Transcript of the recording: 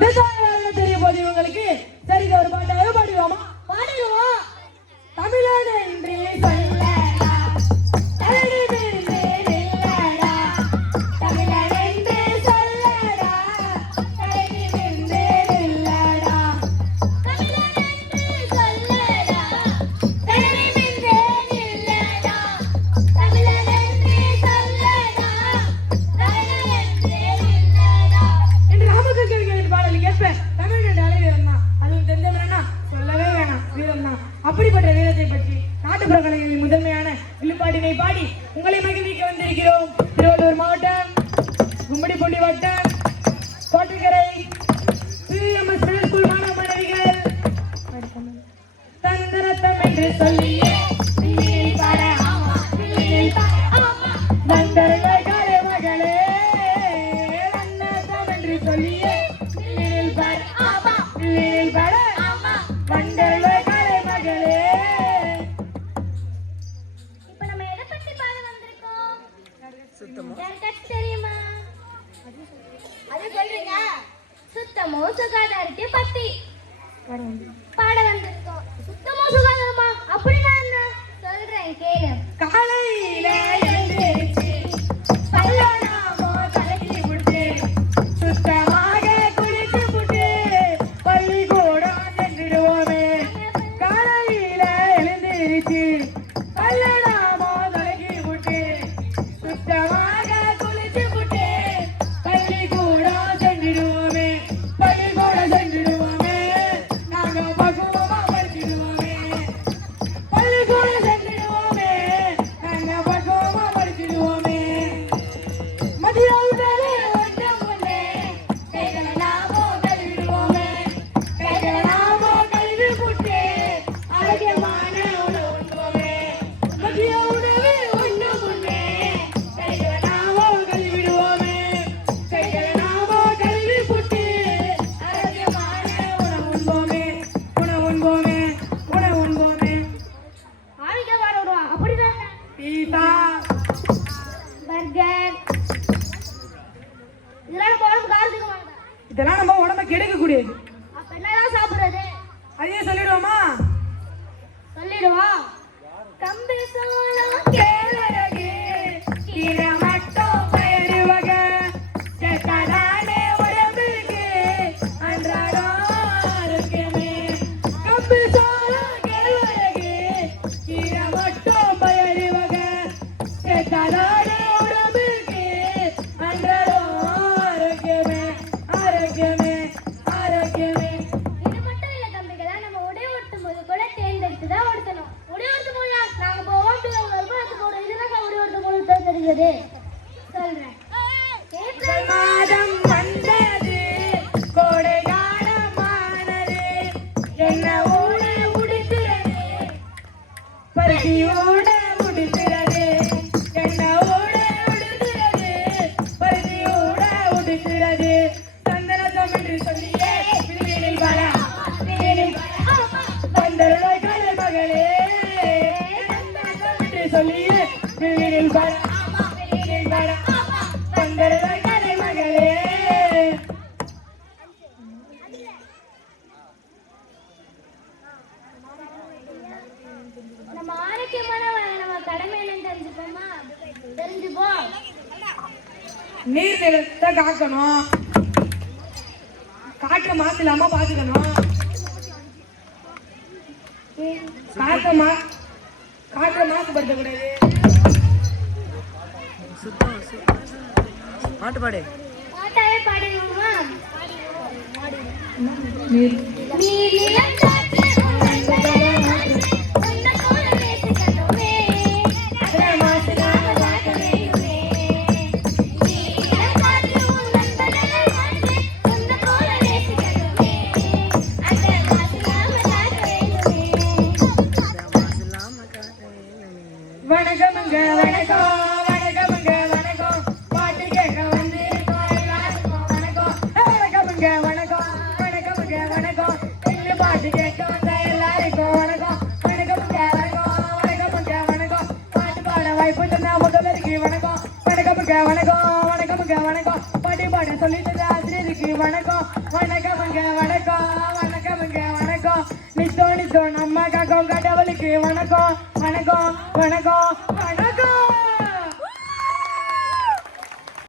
Design தெரிய போது இவங்களுக்கு சரிங்க ஒரு பாட்டா கேட்ப தமிழ்நாடு வீரம் தான் அதுவும் தெரிஞ்சவனா சொல்லவே வேணாம் வீரம் தான் அப்படிப்பட்ட வீரத்தை பற்றி நாட்டுப்புற கலைகளின் முதன்மையான விழுப்பாட்டினை பாடி உங்களை மகிழ்விக்க வந்திருக்கிறோம். திருவள்ளூர் மாவட்டம் கும்படிப்பூண்டி வட்டம் கோட்டைக்கரை ஸ்கூல் மாணவ மாணவிகள். தந்திரத்தம் என்று சொல்லி அது சொல்றீங்க சுத்தமும் சுகாதாரத்தையும் பத்தி. பாட வந்திருக்கோம். சுத்தமும் சுகாதாரமா அப்படின்னா என்ன? சொல்றேன் கேளு. காலையில அடியே இதெல்லாம் நம்ம உடம்ப கெடுக்க கூடியது சொல்லியே வெளியில் வர. வெளியில் வர. நம்ம ஆரோக்கியமான நம்ம கடமை என்னன்னு தெரிஞ்சுப்போமா? தெரிஞ்சுப்போம் நீர் நிலத்தை காக்கணும். காற்று மாசு இல்லாம பாத்துக்கணும். காற்று மா பாட்டை மாசுபடுத்த கூடாது பாட்டு பாடு பாட்டாவே பாடுவோமா நீ பாட சொல்லிட்டு ஆசிரியருக்கு வணக்கம். வணக்கமுங்க வணக்கம். வணக்கமுங்க வணக்கம். நித்தோ நித்தோ நம்ம கடவுளுக்கு. வணக்கம் வணக்கம் வணக்கம் வணக்கம்.